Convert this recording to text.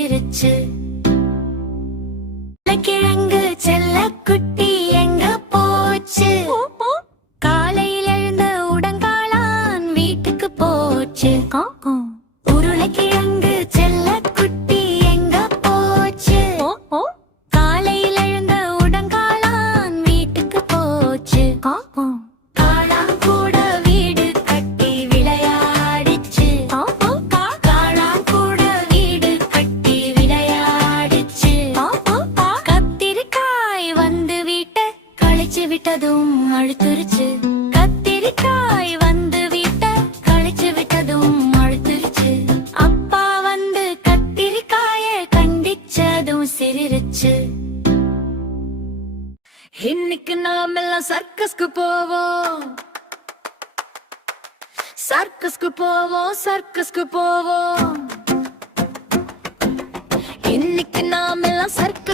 சிரிருச்சு. கிழங்கு செல்ல குட்டி எங்க போச்சு? காலையில் எழுந்த உடங்காளான் வீட்டுக்கு போச்சு. உருளைக்கிழங்கு செல்ல குட்டி எங்க போச்சு? காலையில் எழுந்த உடங்காளான் வீட்டுக்கு போச்சு. காளான் கூட வீடு கட்டி விளையாடிச்சு. காளான் கூட வீடு கட்டி விளையாடிச்சு. கத்திரிக்காய் வந்து வீட்டை கழிச்சு விட்டதும் அழுத்துருச்சு. கத்திரிக்காய் வந்து வீட்டை கழிச்சு விட்டதும் அழுத்துருச்சு. அப்பா வந்து கத்திரிக்காய கண்டிச்சதும் சிரிருச்சு. இன்னைக்கு நாம் எல்லாம் சர்க்கஸ்க்கு போவோம். சர்க்கஸ்க்கு போவோம், சர்க்கஸ்க்கு போவோம். இன்னைக்கு நாம் எல்லாம் சர்க்கஸ்